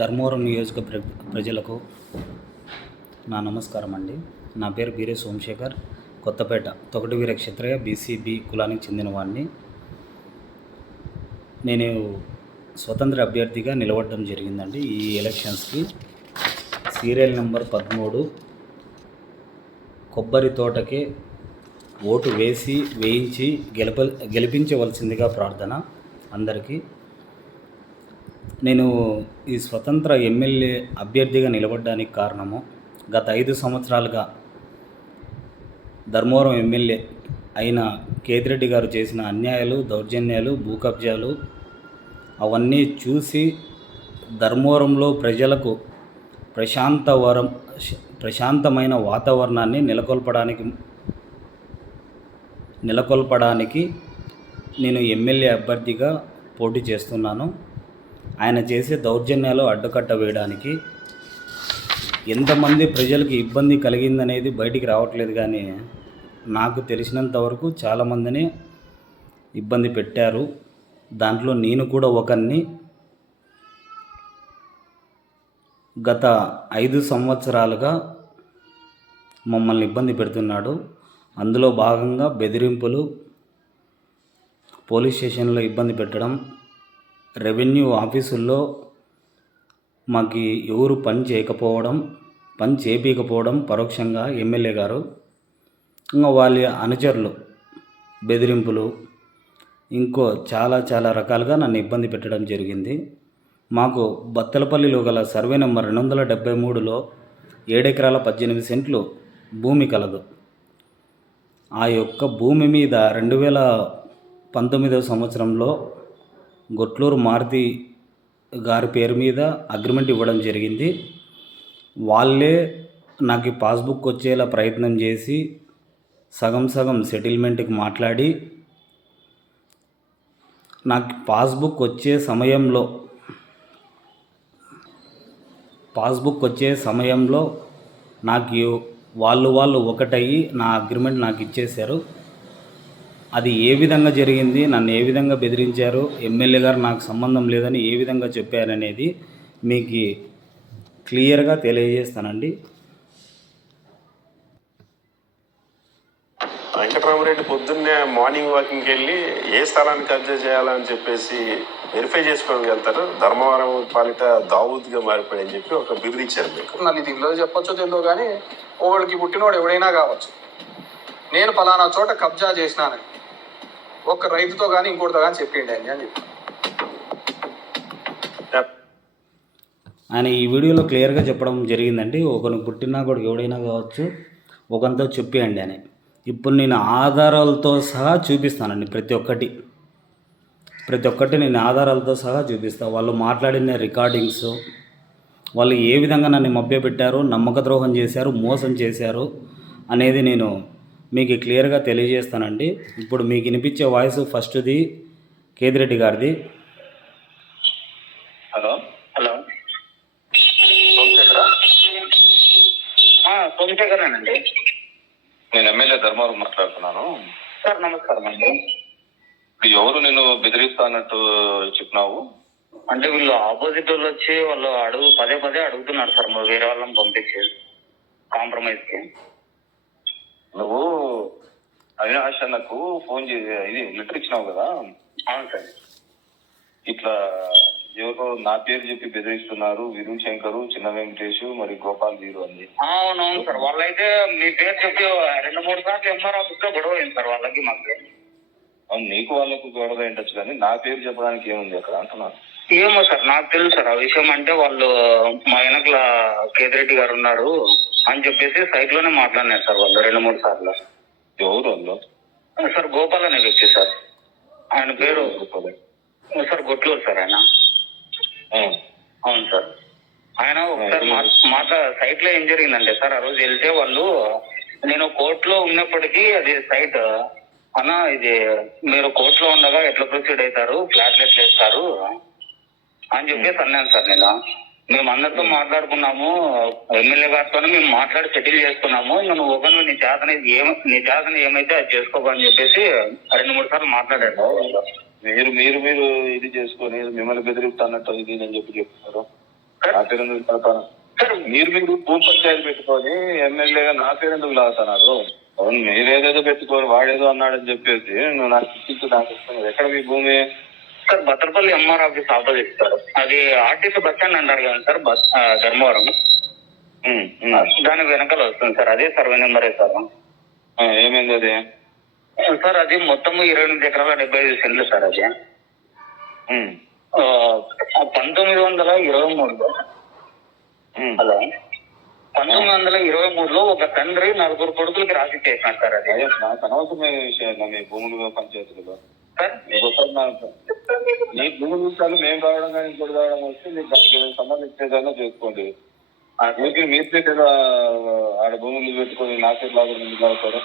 ధర్మవరం నియోజక ప్రజలకు నా నమస్కారం అండి. నా పేరు బీరే సోమశేఖర్, కొత్తపేట తొగటి వీర క్షత్రియ బీసీబీ కులానికి చెందినవాడిని. నేను స్వతంత్ర అభ్యర్థిగా నిలబడడం జరిగిందండి. ఈ ఎలక్షన్స్కి సీరియల్ నెంబర్ 13 కొబ్బరి తోటకే ఓటు వేయించి గెలిపించవలసిందిగా ప్రార్థన అందరికీ. నేను ఈ స్వతంత్ర ఎమ్మెల్యే అభ్యర్థిగా నిలబడడానికి కారణము, గత 5 సంవత్సరాలుగా ధర్మవరం ఎమ్మెల్యే అయిన కేతిరెడ్డి గారు చేసిన అన్యాయాలు, దౌర్జన్యాలు, భూ కబ్జాలు అవన్నీ చూసి ధర్మవరంలో ప్రజలకు ప్రశాంతమైన వాతావరణాన్ని నెలకొల్పడానికి నేను ఎమ్మెల్యే అభ్యర్థిగా పోటీ చేస్తున్నాను. ఆయన చేసే దౌర్జన్యాలు అడ్డుకట్ట వేయడానికి. ఎంతమంది ప్రజలకు ఇబ్బంది కలిగిందనేది బయటికి రావట్లేదు, కానీ నాకు తెలిసినంత వరకు చాలామందిని ఇబ్బంది పెట్టారు. దాంట్లో నేను కూడా ఒకరిని. గత 5 సంవత్సరాలుగా మమ్మల్ని ఇబ్బంది పెడుతున్నాడు. అందులో భాగంగా బెదిరింపులు, పోలీస్ స్టేషన్లో ఇబ్బంది పెట్టడం, రెవెన్యూ ఆఫీసుల్లో మాకు ఎవరు పని చేయకపోవడం పరోక్షంగా ఎమ్మెల్యే గారు, ఇంకా వాళ్ళ అనుచరులు బెదిరింపులు, ఇంకో చాలా రకాలుగా నన్ను ఇబ్బంది పెట్టడం జరిగింది. మాకు బత్తలపల్లిలో గల సర్వే నెంబర్ 273లో 7 ఎకరాల 18 సెంట్లు భూమి కలదు. ఆ యొక్క భూమి మీద 2019 సంవత్సరంలో గొట్లూరు మారుతి గారి పేరు మీద అగ్రిమెంట్ ఇవ్వడం జరిగింది. వాళ్ళే నాకు పాస్బుక్ వచ్చేలా ప్రయత్నం చేసి సగం సెటిల్మెంట్కి మాట్లాడి, నాకు పాస్బుక్ వచ్చే సమయంలో నాకు వాళ్ళు ఒకటయ్యి నా అగ్రిమెంట్ నాకు ఇచ్చేశారు. అది ఏ విధంగా జరిగింది, నన్ను ఏ విధంగా బెదిరించారు, ఎమ్మెల్యే గారు నాకు సంబంధం లేదని ఏ విధంగా చెప్పారనేది మీకు క్లియర్గా తెలియజేస్తానండి. వెంకటరామరెడ్డి పొద్దున్నే మార్నింగ్ వాకింగ్కి వెళ్ళి ఏ స్థలాన్ని కబ్జా చేయాలని చెప్పేసి వెరిఫై చేసుకోవడానికి వెళ్తారు. ధర్మవరం పాలిట దావూద్గా మారిపోయాయని చెప్పి ఒక బెదిరించారు మీకు. నన్ను దీనిలో చెప్పొచ్చో తెలియదు, కానీ ఒకడికి పుట్టినోడు ఎవడైనా కావచ్చు. నేను పలానా చోట కబ్జా చేసినానని ఒక్క రైతుతో కానీ ఇంకోటితో కానీ చెప్పేయండి అని చెప్పి ఆయన ఈ వీడియోలో క్లియర్గా చెప్పడం జరిగిందండి. ఒకరికి పుట్టినా కూడా ఎవడైనా కావచ్చు, ఒకంతో చెప్పేయండి అని. ఇప్పుడు నేను ఆధారాలతో సహా చూపిస్తానండి. ప్రతి ఒక్కటి నేను ఆధారాలతో సహా చూపిస్తాను. వాళ్ళు మాట్లాడిన రికార్డింగ్స్, వాళ్ళు ఏ విధంగా నన్ను మభ్యపెట్టారు, నమ్మక ద్రోహం చేశారు, మోసం చేశారు అనేది నేను మీకు క్లియర్గా తెలియజేస్తానండి. ఇప్పుడు మీకు వినిపించే వాయిస్ ఫస్ట్ది కేతిరెడ్డి గారిది. హలో సోమశేఖరేనండి. నేను ఎమ్మెల్యే ధర్మవరం మాట్లాడుతున్నాను. సార్ నమస్కారం అండి. ఇప్పుడు ఎవరు నేను బెదిరిస్తా అన్నట్టు చెప్పినావు? అంటే వీళ్ళు ఆపోజిట్ వాళ్ళు వచ్చి వాళ్ళు పదే అడుగుతున్నారు సార్, వేరే వాళ్ళని పంపించి కాంప్రమైజ్కి. నువ్వు అవినాష్ అన్నకు ఫోన్ చేసి ఇది లెటర్ ఇచ్చినావు కదా? అవును సార్. ఇట్లా ఎవరో నా పేరు చెప్పి బెదిరిస్తున్నారు, విరు శంకరు, చిన్న వెంకటేష్, మరి గోపాల్ వీరు అంది. అవునవును సార్. వాళ్ళైతే మీ పేరు చెప్పి 2-3 సార్లు ఎంఆర్ ఆఫీస్ లో గొడవ అయింది సార్ వాళ్ళకి మాకు. నీకు వాళ్ళకు గొడవ ఏంటచ్చు, కానీ నా పేరు చెప్పడానికి ఏముంది అక్కడ అంటున్నాను. ఏమో సార్, నాకు తెలుసు సార్ ఆ విషయం. అంటే వాళ్ళు మా వెనకల కేతిరెడ్డి గారు ఉన్నారు అని చెప్పేసి సైట్ లోనే మాట్లాడినారు సార్ వాళ్ళు 2-3 సార్లు. ఎవరు వాళ్ళు? సార్ గోపాల్ అనే వ్యక్తి సార్. ఆయన పేరు సార్ గొట్లూరు సార్. ఆయన అవును సార్. ఆయన ఒకసారి సైట్ లో ఏం జరిగిందంటే సార్, ఆ రోజు వెళ్తే వాళ్ళు, నేను కోర్టులో ఉన్నప్పటికీ అది సైట్ అన్న, ఇది మీరు కోర్టులో ఉండగా ఎట్లా ప్రొసీడ్ అవుతారు, ఫ్లాట్లు ఎట్లా వేస్తారు అని చెప్పేసి అన్నాను సార్. మేము అందరితో మాట్లాడుకున్నాము, ఎమ్మెల్యే గారితోనే మేము మాట్లాడి సెటిల్ చేసుకున్నాము. నువ్వు ఒకరు నీ చేతని ఏమైతే అది చేసుకోకని చెప్పేసి 2-3 సార్లు మాట్లాడారు. మీరు ఇది చేసుకొని మిమ్మల్ని బెదిరిస్తున్నట్టు ఇది అని చెప్తున్నారు. నా పేరు ఎందుకు లాగుతాను? మీరు భూమి పంచాయతీ పెట్టుకొని ఎమ్మెల్యేగా నా పేరు ఎందుకు లాగుతున్నారు? అవును, మీరేదేదో పెట్టుకొని వాడేదో అన్నాడని చెప్పేసి నువ్వు నాకు ఇచ్చి నాకు ఇస్తున్నారు. ఎక్కడ మీ భూమి? Sir Bhadrapalli MR office opposite sir. అది ఆర్టీసీ బస్ స్టాండ్ అంటారు కదా సార్, ధర్మవరం. దాని వెనకాల వస్తుంది సార్. అదే సర్వే నెంబరే సార్. ఏమైంది అది? సార్ అది మొత్తం 28 ఎకరాల 75 సెంట్లు సార్. అది 1923లో హలో 1923లో ఒక తండ్రి 4 కొడుకులకి రాసి చేసినాడు సార్. అది నాకు అనవసరమైన విషయం. మీ భూములు పంచాయతీలో సార్ మీ భూముల విషయాలు మేము రావడం కానీ ఇంకోటి రావడం వస్తే మీకు దానికి సంబంధించేదైనా చేసుకోండి. మీరు పెట్టేదా ఆడ భూములు పెట్టుకొని నాకే లాగా ముందుకు అవుతారు.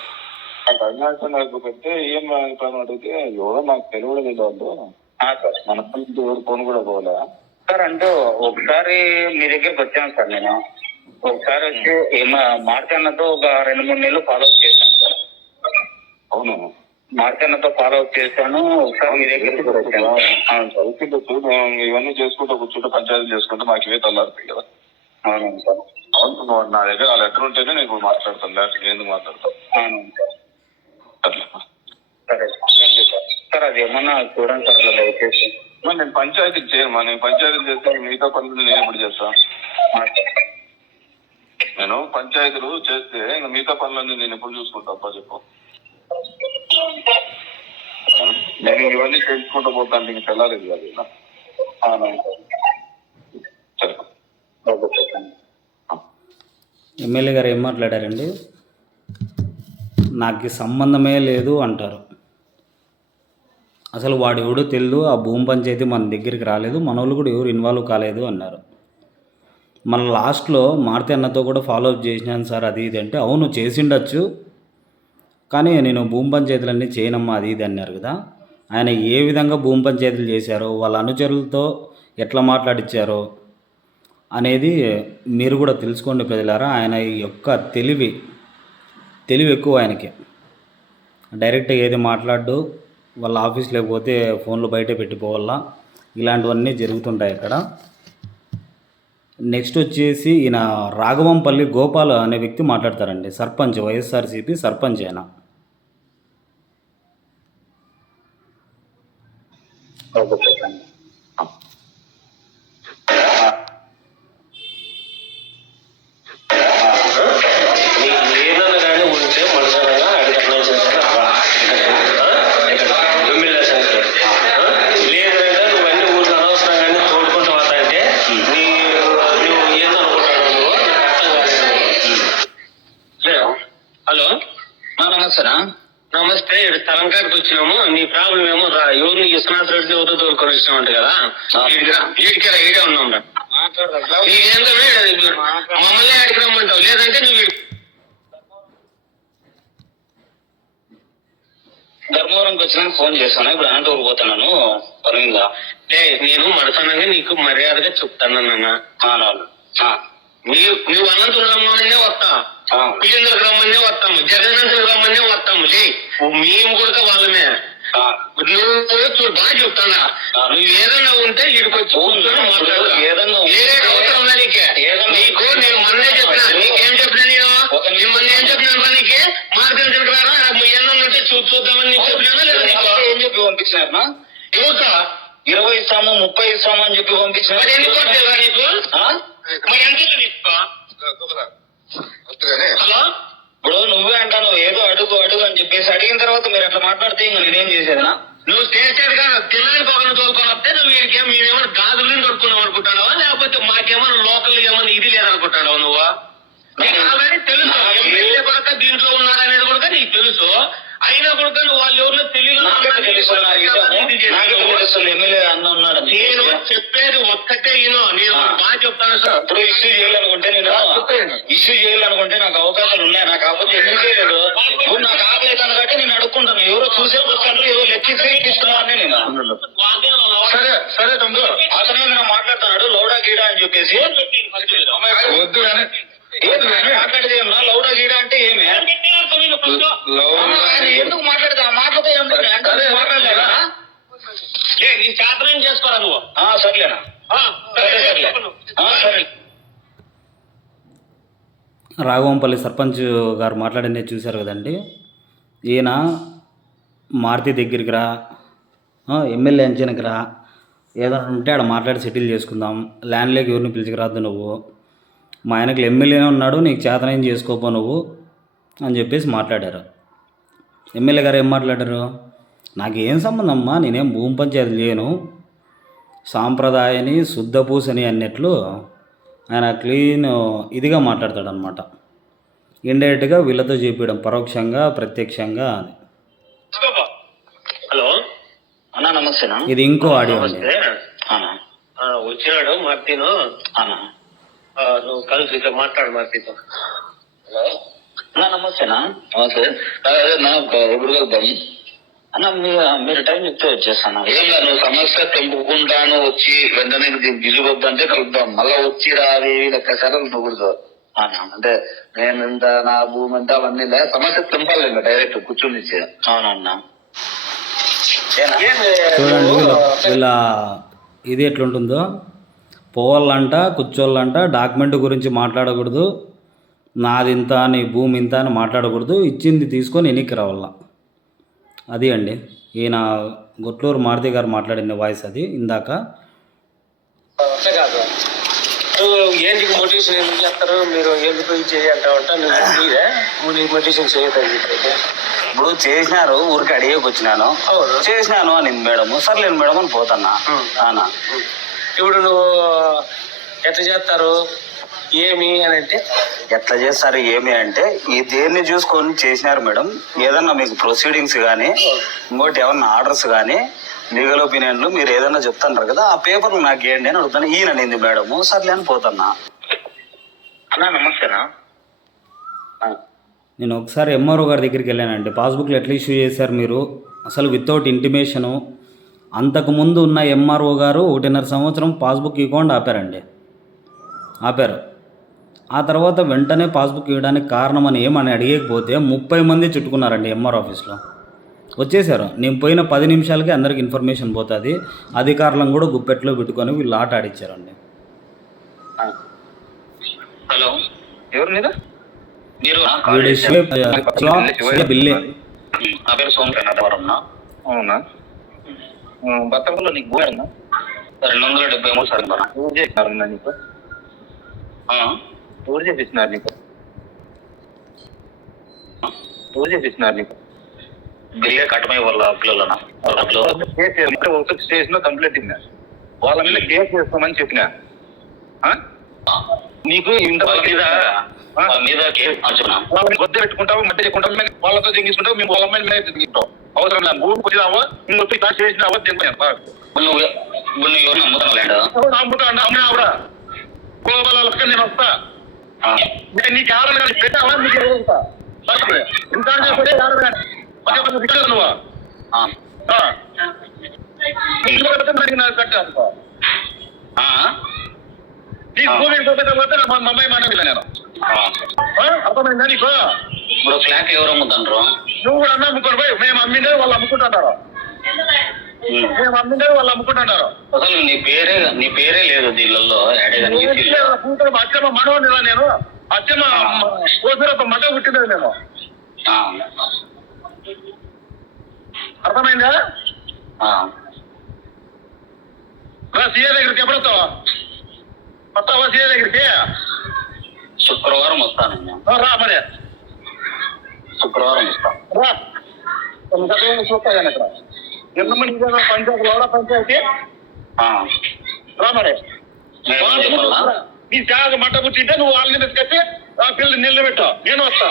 నాకు అవినాశం లేకపోతే ఏం అభిప్రాయం అడిగితే ఎవరో నాకు తెలియలేదు వాళ్ళు. మన ఎవరు ఫోన్ కూడా పోలే సార్. అంటే ఒకసారి మీ దగ్గరికి వచ్చాను సార్. నేను ఒకసారి వచ్చి మార్చన్నతో ఒక 2-3 నెలలు ఫాలో అప్ చేశాను సార్. అవును, మార్చన్నతో ఫాలో అప్ చేశాను. ఒకసారి మీ దగ్గరికి వచ్చాను. అవును సార్. మేము ఇవన్నీ చేసుకుంటూ కూర్చుంటే పంచాయతీ చేసుకుంటే మాకు ఇవే తల్లారుతాయి కదా. అవును సార్. అవును, నా దగ్గర ఆ లెటర్ ఉంటేనే నేను ఇప్పుడు మాట్లాడతాను, లేకపోతే ఎందుకు మాట్లాడతాను? అవును సార్. సరే సార్. అది ఏమన్నా చూడండి సార్ అట్లా దయచేసి. నేను పంచాయతీకి చేయను. నేను పంచాయతీలు చేస్తే మిగతా పనులు నేను ఎప్పుడు చేస్తా? నేను పంచాయతీలు చేస్తే ఇంకా మిగతా పనులన్నీ నేను ఎప్పుడు చూసుకుంటా? అప్ప చెప్పు. నేను ఇవన్నీ చేసుకుంటూ పోతాను, నీకు తెల్లాలేదు కదా. సరే, ఎమ్మెల్యే గారు ఏం మాట్లాడారండి? నాకు సంబంధమే లేదు అంటారు. అసలు వాడు ఎవడో తెలియదు, ఆ భూమి పంచాయతీ మన దగ్గరికి రాలేదు, మన వాళ్ళు కూడా ఎవరు ఇన్వాల్వ్ కాలేదు అన్నారు. మన లాస్ట్లో మారుతి అన్నతో కూడా ఫాలో అప్ చేసినాను సార్ అది ఇది అంటే, అవును చేసిండొచ్చు కానీ నేను భూమి పంచాయతీలన్నీ చేయనమ్మా అది ఇది అన్నారు కదా. ఆయన ఏ విధంగా భూమి పంచాయతీలు చేశారో, వాళ్ళ అనుచరులతో ఎట్లా మాట్లాడించారో అనేది మీరు కూడా తెలుసుకోండి ప్రజలారా. ఆయన యొక్క తెలివి ఎక్కువ ఆయనకి. డైరెక్ట్గా ఏది మాట్లాడు, వాళ్ళ ఆఫీస్ లేకపోతే ఫోన్లు బయటే పెట్టిపోవాలా, ఇలాంటివన్నీ జరుగుతుంటాయి ఇక్కడ. నెక్స్ట్ వచ్చేసి ఈయన రాఘవంపల్లి గోపాల్ అనే వ్యక్తి మాట్లాడతారండి. సర్పంచ్, వైఎస్ఆర్సీపీ సర్పంచ్ ఆయన. నమస్తే, తెలంగాణకి వచ్చినాము. నీ ప్రాబ్లం ఏమో ఎవరిని విశ్వనాథ్ రెడ్డి ఎవరో తోలుకొని ఇష్టం అంట కదా, వీడికి ఇడే ఉన్నాం. నీకేందో మమ్మల్ని అడిగి రమ్మంటావు, లేదంటే నువ్వు ధర్మవరంకి వచ్చినాక ఫోన్ చేస్తాను. ఇప్పుడు అనంతపురం పోతున్నాను పర్విందా. నేను మనసనంగా నీకు మర్యాదగా చెప్తానన్నా. నువ్వు అనంతపురం రమ్మనే వస్తా, పిల్లలకు రమ్మనే వస్తాము, జగనంతకు రమ్మనే వస్తాము. మేము కూడా వాళ్ళమే. నువ్వు చూడు బాగా చెప్తానా, నువ్వు ఏదన్నా ఉంటే ఇక్కడికి కూర్చొని మాట్లాడతా. ఏదన్నా అవసరం నీకే, నీకు నేను మొన్నే చెప్పినా. నీకేం చెప్పినా నేను మొన్న ఏం చెప్పినాను నీకు? మార్కెట్ రారా ఏమన్నా ఉంటే చూద్దామని నీకు చెప్పినా లేదా? నీకు ఏం చెప్పి పంపించినారు? యువత 20 ఇస్తాము 30 ఇస్తాము అని చెప్పి పంపించిన. మరి ఎన్ని కోట్లేదా నీకు? మరి ఎంత తీసుకో. హలో, ఇప్పుడు నువ్వే అంటాను ఏదో అడుగు అని చెప్పేసి అడిగిన తర్వాత మీరు అట్లా మాట్లాడితే ఇంకా నేనేం చేసేదా? నువ్వు స్టేషన్ గా తినని పొగను తోలుకొని వస్తే నువ్వు వీడికి మేమేమన్నా గాజులు దొరుకున్నావు అనుకుంటావా, లేకపోతే మాకేమన్నా లోకల్ ఏమన్నా ఇది లేదనుకుంటావు నువ్వు? నీకు ఆల్రెడీ తెలుసు ఎమ్మెల్యే కొడక దీంట్లో ఉన్నారనేది కూడా నీకు తెలుసు. అయినా కూడా నువ్వు వాళ్ళు ఎవరిలో తెలియదు. ఎమ్మెల్యే అన్న ఉన్నాడు. నేను చెప్పేది ఒక్కటే నేను బాగా చెప్తాను సార్. ఇప్పుడు ఇష్యూ చేయాలనుకుంటే నాకు అవకాశాలు ఉన్నాయి. నాకు కాకపోతే ఎందుకు చేయలేదు? ఇప్పుడు నాకు ఆపలేదు అనకంటే నేను అడుక్కుంటాను. ఎవరో చూసే వస్తాను, ఏదో లెక్కిస్తే ఇస్తున్నాను నేను. సరే తమ్ముడు, అతనే నేను మాట్లాడుతున్నాడు లౌడా గీడా అని చెప్పేసి. వద్దు కానీ మాట్లాడితే ఏమన్నా లౌడా గీడా అంటే ఏమి? ఎందుకు మాట్లాడతా? మాట్లాడితే ఏమంటే మాట్లాడలేదా? చెప్పాలా నువ్వు సర్లేనా సరే సరే. రాఘవంపల్లి సర్పంచ్ గారు మాట్లాడిందే చూశారు కదండి. ఈయన మారుతి దగ్గరికి రా, ఎమ్మెల్యే అంచనకి రా, ఏదైనా ఉంటే ఆడ మాట్లాడి సెటిల్ చేసుకుందాం, ల్యాండ్లోకి ఎవరిని పిలిచిరాద్దు నువ్వు, మా ఆయనకి ఎమ్మెల్యేనే ఉన్నాడు, నీకు చేతనేం చేసుకోపో నువ్వు అని చెప్పేసి మాట్లాడారు. ఎమ్మెల్యే గారు ఏం మాట్లాడారు, నాకేం సంబంధం అమ్మా, నేనేం భూమి పంచాయతీ చేయను, సాంప్రదాయని శుద్ధపూసని అన్నట్లు ఆయన క్లీన్ ఇదిగా మాట్లాడతాడనమాట. ఇండైరెక్ట్గా వీళ్ళతో చెప్పడం పరోక్షంగా ప్రత్యక్షంగా అది. హలో అన్నా నమస్తేనా. ఇది ఇంకో ఆడియో అండి. అన్నా వచ్చినాడు మార్తీను. అన్నా నువ్వు కలిసి ఇట్లా మాట్లాడు మార్తీతో. హలో అన్నా నమస్తేనా. నమస్తే. నా ఎప్పుడు వెళ్తాం అన్న, మీరు టైం చెప్తే వచ్చేస్తాను. ఏం లేదు, నువ్వు సమస్య తెంపుకుంటాను వచ్చి వెంటనే గిలివద్దంటే కలుద్దాం, మళ్ళీ వచ్చి రావి లెక్క సరే నువ్వు అంటే నేను ఇంత నా భూమి అంతా అవన్నీ లే, సమస్య తెంపాలి ఇంకా డైరెక్ట్ కూర్చొని. అవునన్నా చూడండి వీళ్ళ ఇది ఎట్లుంటుందో. పోవాలంట కూర్చోళ్ళంట, డాక్యుమెంట్ గురించి మాట్లాడకూడదు, నాది ఇంత నీ భూమి ఇంత అని మాట్లాడకూడదు, ఇచ్చింది తీసుకొని ఎన్నికి రావాల. అది అండి ఈయన గొట్లూరు మారుతి గారు మాట్లాడిన వాయిస్ అది ఇందాక. కాదు ఏంటి మోటివేషన్ ఎందుకు చేస్తారు మీరు, ఎందుకు చేయాలంటే నువ్వు నీకు మోటివేషన్ చేయదండి. ఇప్పుడు చేసినారు, ఊరికి అడిగేకి వచ్చినాను, చేసినాను అని మేడము, సర్లేను మేడం అని పోతున్నా. ఇప్పుడు నువ్వు ఎట్లా చేస్తారు ఏమి అని అంటే, ఎట్లా చేస్తారు ఏమి అంటే ఈ దేన్ని చూసుకొని చేసినారు మేడం, ఏదన్నా మీకు ప్రొసీడింగ్స్ కానీ ఇంకోటి ఏమన్నా ఆర్డర్స్ కానీ లీగల్ ఒపీనియన్లు మీరు ఏదన్నా చెప్తున్నారు కదా, ఆ పేపర్లు నాకు ఏంటి అని అడుగుతాను. ఈయన నింది మేడము, సర్లే అని పోతున్నా. అన్నా నమస్తేనా. నేను ఒకసారి ఎంఆర్ఓ గారి దగ్గరికి వెళ్ళానండి. పాస్బుక్లు ఎట్లా ఇష్యూ చేశారు మీరు, అసలు వితౌట్ ఇంటిమేషను. అంతకుముందు ఉన్న ఎంఆర్ఓ గారు 1.5 సంవత్సరం పాస్బుక్ ఇవ్వకుండా ఆపారు. ఆ తర్వాత వెంటనే పాస్బుక్ ఇవ్వడానికి కారణం అని ఏమని అడిగకపోతే 30 మంది చుట్టుకున్నారండి ఎంఆర్ ఆఫీస్లో. వచ్చేసారు. నేను పోయిన 10 నిమిషాలకే అందరికి ఇన్ఫర్మేషన్ పోతుంది. అధికారులను కూడా గుప్పెట్లో పెట్టుకొని వీళ్ళు ఆట ఆడిచ్చారండి. హలో ఎవరు మీరు? బిల్లే. నా పేరు సోమవారం. అవునా? బత్తపల్లిలో నీకు భూమి 273 సార్. ఎవరు చేసినారన్నా నీకు? ఎవరు చేపిస్తున్నారు నీకు? బిల్లే కట్టమై వాళ్ళ పిల్లలనా? స్టేషన్ లో కంప్లైంట్ ఇన్నా, వాళ్ళ మీద కేసు వేస్తామని చెప్పినా. నీకు ఇంత మీద గొద్ద పెట్టుకుంటావు, మధ్య పెట్టుకుంటావు, వాళ్ళతో దింగించుకుంటావు, మేము వాళ్ళ మీద దింగుతాం. అవసరం లేదు. భూమికి వచ్చినావో ఇంకొచ్చి చేసినావో అమ్ముతావుడా గోపాలకి నేను వస్తా. నీకు ఆడలు పెట్టావా? నీకు ఇంకా నువ్వు కట్టాను నీకు భూమి పోతే మా అమ్మాయి మానవిല്ല నేను. అర్థమైందా నీకు? ఇప్పుడు ఫ్లాట్ ఎవరు అమ్ముతారు? నువ్వు కూడా అన్న అమ్ముకోరు పోయి. మేము అమ్మిండే వాళ్ళు అమ్ముకుంటున్నారు. అసలు నీ పేరే లేదు దీనిలో. అచ్చమ్మ మనవనిలా నేను. అచ్చమ్మ కోసరప్ప మట పుట్టినది నేను. అర్థమైందా? సీఏ దగ్గరికి ఎప్పుడు వస్తావా? సీఏ దగ్గరికి శుక్రవారం వస్తాను. రా మరి శుక్రవారం వస్తా. రా చూస్తా కానీ ఇక్కడ ఎంతమంది పంచాయతీ రా మరి. నీ జాగ మట్ట పుట్టింటే నువ్వు వాళ్ళని తీసుకొచ్చి ఆ పిల్లలు నిలబెట్టు, నేను వస్తా.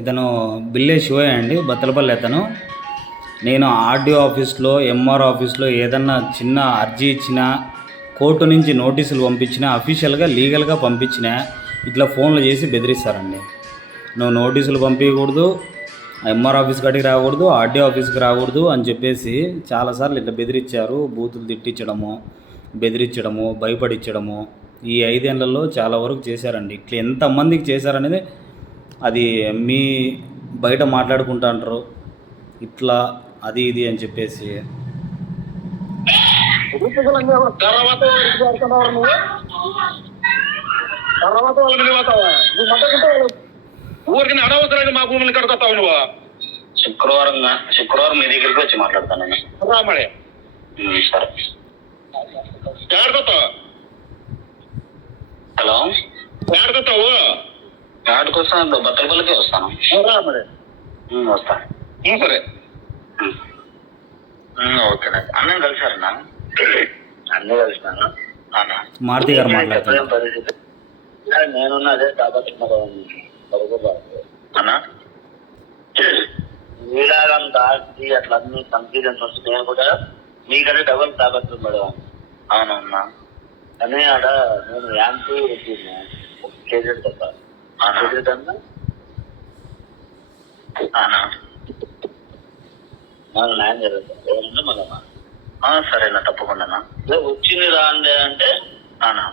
ఇతను బిల్లే శివయ్య అండి, బత్తలపల్లి అతను. నేను ఆర్డీఓ ఆఫీస్లో, ఎంఆర్ ఆఫీస్లో ఏదన్నా చిన్న అర్జీ ఇచ్చినా, కోర్టు నుంచి నోటీసులు పంపించినా, అఫీషియల్గా లీగల్గా పంపించినా ఇట్లా ఫోన్లు చేసి బెదిరిస్తారండి. నువ్వు నోటీసులు పంపించకూడదు, ఎంఆర్ ఆఫీస్ కాడికి రాకూడదు, ఆర్డీఓ ఆఫీస్కి రాకూడదు అని చెప్పేసి చాలాసార్లు ఇట్లా బెదిరించారు. బూతులు తిట్టించడము, బెదిరించడము, భయపడించడము ఈ 5 ఏళ్లలో చాలా వరకు చేశారండి. ఇట్లా ఎంతమందికి చేశారనేది అది మీ బయట మాట్లాడుకుంటాంటారు ఇట్లా అది ఇది అని చెప్పేసి. తర్వాత వాళ్ళని పోతావా నువ్వు మద్దతుంటే ఊరికి అనవసరంగా మా భూములు కడతావు నువ్వు. శుక్రవారం మీ దగ్గరికి వచ్చి మాట్లాడతాను నేను. రామడే సరే. ఏడతావు హలో, ఏడతావు ఆటకు వస్తాను, బత్తలపల్లికే వస్తాను. రామడే వస్తాను. సరే ఓకేనండి. అన్నం కలిసారన్నా? అన్నీ కలిసినాను అన్న. మారుతి గారు మాట్లాడుతున్నారు. పరిస్థితి నేనున్న అదే కాబట్టి అన్నా వీళ్ళంత ఆస్తి అట్లా అన్ని కంప్లీట్ వస్తుంది. నేను కూడా మీకంటే డబల్ తాగొచ్చు మేడం. అవునన్నా, కానీ ఆడ నేను యాంటీ పెట్టినా కేజీ తప్ప న్యాయం జరుగుతుంది ఏమన్నా మళ్ళా. సరేనా, తప్పకుండా వచ్చింది రాండి అంటే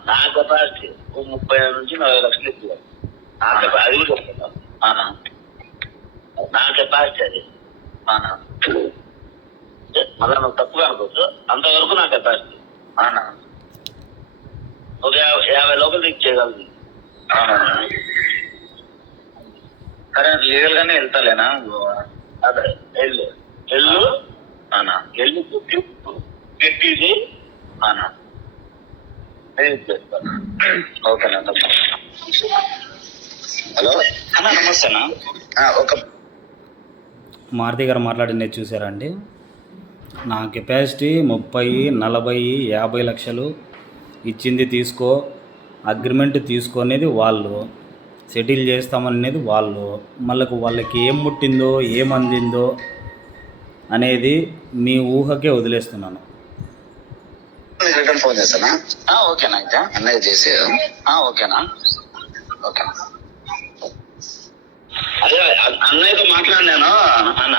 నా కెపాసిటీ 30 నుంచి 40 లక్షలు ఇవ్వాలి. అది కూడా చెప్తున్నా, నా కెపాసిటీ అది. మళ్ళీ నువ్వు తప్పుగా అనుకోవచ్చు, అంతవరకు నా కెపాసిటీ. ఒక 50 లోపల నీకు చేయగలదు. సరే, లీగల్ గానే వెళ్తాలేనా? అదే వెళ్ళు పెట్టింది ఓకేనా. హలో అన్న, నమస్తేనా. ఒక మారుతి గారు మాట్లాడింది చూసారా అండి? నా కెపాసిటీ 30, 40, 50 లక్షలు ఇచ్చింది తీసుకో, అగ్రిమెంట్ తీసుకునేది వాళ్ళు, సెటిల్ చేస్తామనేది వాళ్ళు. మళ్ళీ వాళ్ళకి ఏం ముట్టిందో ఏం అందిందో అనేది మీ ఊహకే వదిలేస్తున్నాను. రిటర్న్ ఫోన్ చేస్తానా? ఓకేనా, అయితే అన్నయ్య చేసి ఓకేనా. ఓకే, అదే అన్నయ్యతో మాట్లాడినాను. అన్న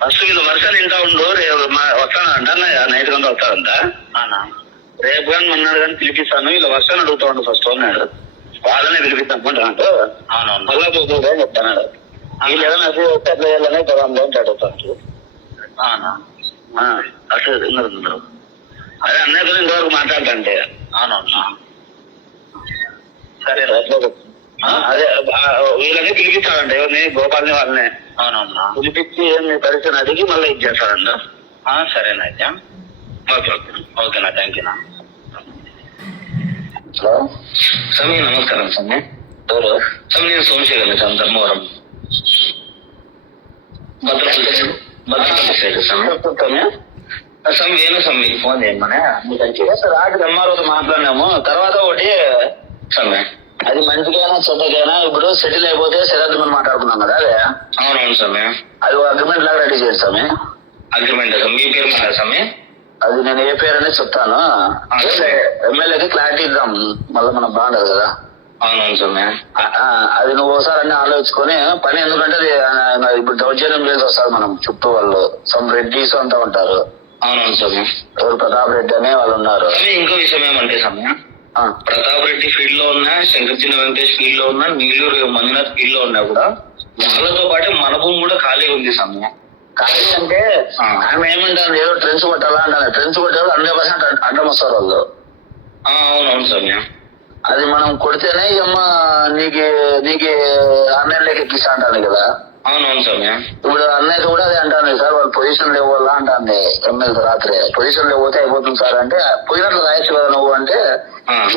ఫస్ట్ వీళ్ళు వర్షాలు ఇంకా ఉండు, రేపు వస్తానంట అన్నయ్య, నైట్ కంతా వస్తాడంట. రేపు కానీ మొన్నాడు కానీ పిలిపిస్తాను, ఇలా వర్షాలు అడుగుతా ఉండు ఫస్ట్ అన్నాడు. వాళ్ళనే పిలిపిస్తామంటాడు. మళ్ళా పోతుందా చెప్తాడు. వీళ్ళు ఏదైనా అట్లా చేయాలనే పదాంలో అడుగుతాడు. అసలు ఉన్నారు. అదే అన్నయ్యతో ఇంతవరకు మాట్లాడతాంటే. అవునవునా, సరే. అదే వీళ్ళని పిలిపిస్తాడంట, ఎవరిని? గోపాల్ని వాళ్ళని. అవునవునా, పిలిపించి మీ పరిస్థితిని అడిగి మళ్ళీ ఇచ్చేస్తాడంట. సరేనా అయితే. ఓకే ఓకేనా, థ్యాంక్ యూనా. హలో స్వామి, నమస్కారం స్వామి. ఎవరు స్వామి? నేను సోమశేఖర్ స్వామి, ధర్మవరం స్వామి. వేణు స్వామి మీకు ఫోన్ చేయమని రాత్రి ఎంఆర్ఓతో మాట్లాడినాము. తర్వాత ఒకటి స్వామి, అది మంచికైనా చెడ్డకైనా ఇప్పుడు సెటిల్ అయిపోతే శరత్ మనం మాట్లాడుకున్నాం కదా. అదే అవునవును స్వామి, అది అగ్రిమెంట్ లాగా రెడీ చేయండి స్వామి. అగ్రిమెంట్ మీ పేరు మీద స్వామి? అది నేను ఏ పేరు అనేది చెప్తాను. ఎమ్మెల్యేకి క్లారిటీ ఇద్దాం, మళ్ళీ మనం బాగుండదు కదా. అవునవును స్వామి, అది నువ్వు ఒకసారి అన్ని ఆలోచించుకొని పని. ఎందుకంటే ఇప్పుడు దౌర్జన్యం లేదు వస్తారు మనం చుట్టూ, వాళ్ళు సమ్ రెడ్డిస్ అంతా ఉంటారు. అవునవును స్వామి, ఎవరు ప్రతాప్ రెడ్డి అనే వాళ్ళు ఉన్నారు. ఇంకో విషయం ఏమంటే స్వామి, ప్రతాప్ రెడ్డి ఫీల్డ్ లో ఉన్నా, శంకర్ చిన్న వెంకటేష్ ఫీల్డ్ లో ఉన్నా, నీళ్ళూరు మంజునాథ్ ఫీల్డ్ లో ఉన్నా కూడా వాళ్ళతో పాటు మన భూమి కూడా ఖాళీ ఉంది స్వామి. ఖాళీ అంటే ఆమె ఏమంటారు, ఏదో ట్రెండ్స్ కొట్టాలా అంటారు. ట్రెండ్స్ కొట్టారు 100% అడ్డం వస్తారు వాళ్ళు. అవునవును స్వామి, అది మనం కొడితేనే అమ్మ నీకు ఆన్లైన్లోకి ఎక్కిస్తా అంటాను కదా. అవునవును స్వామి, ఇప్పుడు అన్నయ్య కూడా అదే అంటాను సార్, వాళ్ళు పొజిషన్ లేవాలా అంటాను. ఎమ్మెల్యే రాత్రి పొజిషన్ లేకపోతే అయిపోతుంది సార్ అంటే, పోయినట్లు రాయొచ్చు కదా నువ్వు అంటే,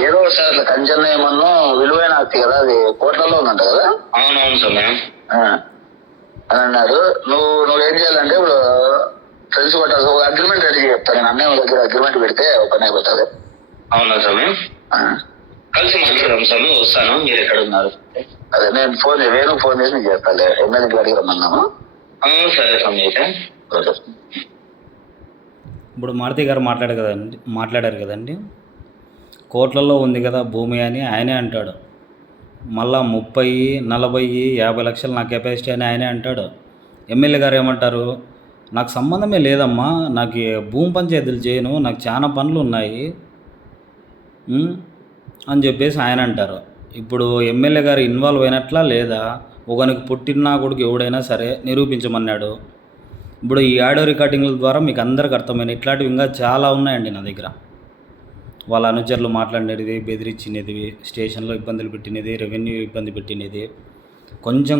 ఏదో సార్ అట్లా కంచెన్న ఏమన్నా విలువైన ఆస్తి కదా, అది కోట్లలో ఉందంట కదా. అవునవును స్వామి అని అన్నారు. నువ్వేం చేయాలంటే ఇప్పుడు ఫ్రెండ్స్ కొట్టాలి, ఒక అగ్రిమెంట్ రెడీ చెప్తాను నేను. అన్నయ్య దగ్గర అగ్రిమెంట్ పెడితే ఓపెన్ అయిపోతుంది. అవునా స్వామి, కలిసి మాట్లాడదాం స్వామి. వస్తాను, మీరు ఎక్కడ ఉన్నారు? అదే నేను వేణు ఫోన్ చేసి నీకు చేస్తాను, ఎమ్మెల్యేకి అడిగి రమ్మన్నాము. సరే స్వామి అయితే. ఇప్పుడు మారుతి గారు మాట్లాడారు కదండి, కోట్లలో ఉంది కదా భూమి అని ఆయనే అంటాడు. మళ్ళా 30, 40, 50 లక్షలు నా కెపాసిటీ అని ఆయనే అంటాడు. ఎమ్మెల్యే గారు ఏమంటారు, నాకు సంబంధమే లేదమ్మా, నాకు భూమి పంచాయతీలు చేయను, నాకు చాలా పనులు ఉన్నాయి అని చెప్పేసి ఆయన అంటారు. ఇప్పుడు ఎమ్మెల్యే గారు ఇన్వాల్వ్ అయినట్లా లేదా? ఒకనికి పుట్టిన కొడుకు ఎవడైనా సరే నిరూపించమన్నాడు. ఇప్పుడు ఈ ఆడియో రికార్డింగ్ల ద్వారా మీకు అందరికి అర్థమైన ఇట్లాంటివి ఇంకా చాలా ఉన్నాయండి నా దగ్గర. వాళ్ళ అనుచరులు మాట్లాడినది, బెదిరించినది, స్టేషన్లో ఇబ్బందులు పెట్టినది, రెవెన్యూ ఇబ్బంది పెట్టినది,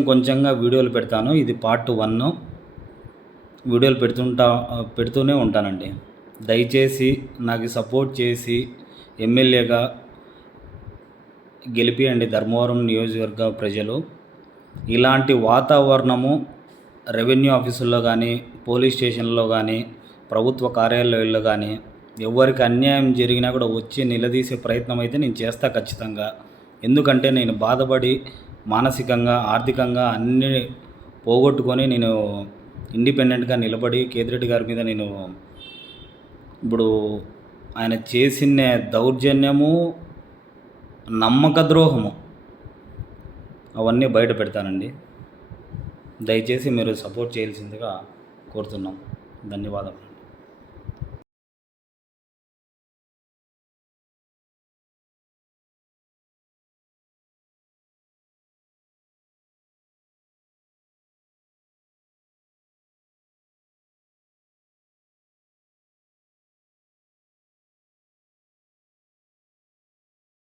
కొంచెంగా వీడియోలు పెడతాను. ఇది పార్ట్ 1. వీడియోలు పెడుతూనే ఉంటానండి. దయచేసి నాకు సపోర్ట్ చేసి ఎమ్మెల్యేగా గెలిపియండి ధర్మవరం నియోజకవర్గ ప్రజలు. ఇలాంటి వాతావరణము రెవెన్యూ ఆఫీసుల్లో కానీ, పోలీస్ స్టేషన్లో కానీ, ప్రభుత్వ కార్యాలయాల్లో కానీ ఎవరికి అన్యాయం జరిగినా కూడా వచ్చి నిలదీసే ప్రయత్నం అయితే నేను చేస్తా ఖచ్చితంగా. ఎందుకంటే నేను బాధపడి మానసికంగా, ఆర్థికంగా అన్నీ పోగొట్టుకొని నేను ఇండిపెండెంట్గా నిలబడి కేతిరెడ్డి గారి మీద నేను ఇప్పుడు ఆయన చేసిన దౌర్జన్యము, నమ్మక ద్రోహము అవన్నీ బయట పెడతానండి. దయచేసి మీరు సపోర్ట్ చేయాల్సిందిగా కోరుతున్నాం. ధన్యవాదాలు.